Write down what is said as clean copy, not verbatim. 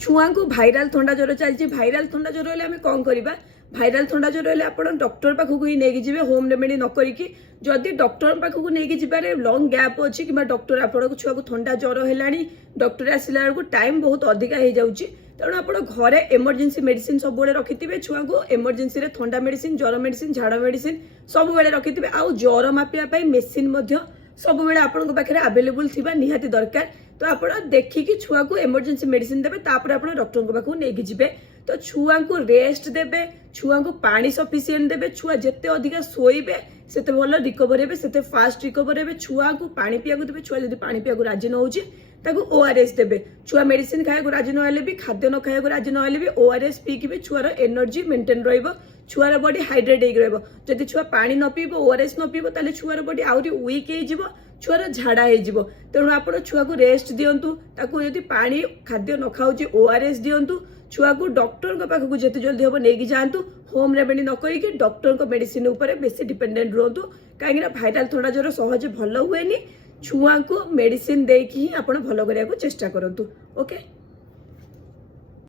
छुआ को भाइराल थंडा ज्वर चलती भाइराल थंडा ज्वर हेल्ले आम कौन करवा भाइराल थंडा ज्वर हेल्ले आप डॉक्टर पाखक ही नहीं जी होम रेमेडी न करिकी जदि डॉक्टर पाखक नहीं जबार लंग गैप अच्छी कि डॉक्टर आप छुआ को थंडा ज्वर है डॉक्टर आसला बेलू टाइम बहुत अधिका हो जाऊँगी तेणु आप घरे एमरजेंसी मेडिसिन सब रखिथे छुआ को एमरजेंसी थंडा मेडिसिन ज्वर मेडिसिन झाड़ मेडिसिन सब रखिथे आउ ज्वर मापिया मेसीन सब आपण पाखे आवेलेबल थी निहाती दरकार तो आप देखिकी छुआ को एमरजेंसी मेडिसिन देवे तापर आप डॉक्टर पाखक नहीं जी तो छुआ को रेस्ट देवे छुआ को पानी सफिसीएंट देवे छुआ जिते अधिका शोबे से भल रिकवर हे से फास्ट रिकवर हे छुआ को पानी पिया देवे छुआ जब पानी पिया राजी न होची ओआरएस देवे छुआ मेडिसिन खाया राजी नहेले भी खाद्य न खाया राजी नहेले भी ओआरएस पीकी भी छुआर एनर्जी मेंटेन रहिबो छुआर बॉडी हाइड्रेट होगी रहिबो जदि छुआ पानी न पीब ओआरएस न पीब ताले छुआर बॉडी आउरी वीक हो छुआर झाड़ा हो तेणु आप छुआ को रेस्ट दिंतु ताकू यदि पानी खाद्य न खाऊँ ओआरएस दिंतु छुआ को डॉक्टर पाखक जिते जल्दी हम नहीं जातु होम रेमेडी न करके डॉक्टर मेडिसिन उपर बेसी डिपेंडेंट रुहतु कहीं भाइराल थंडा ज्वर सहज भल हुए छुआ को मेडिसिन देकी ही आप भल करने चेष्टा करतु ओके।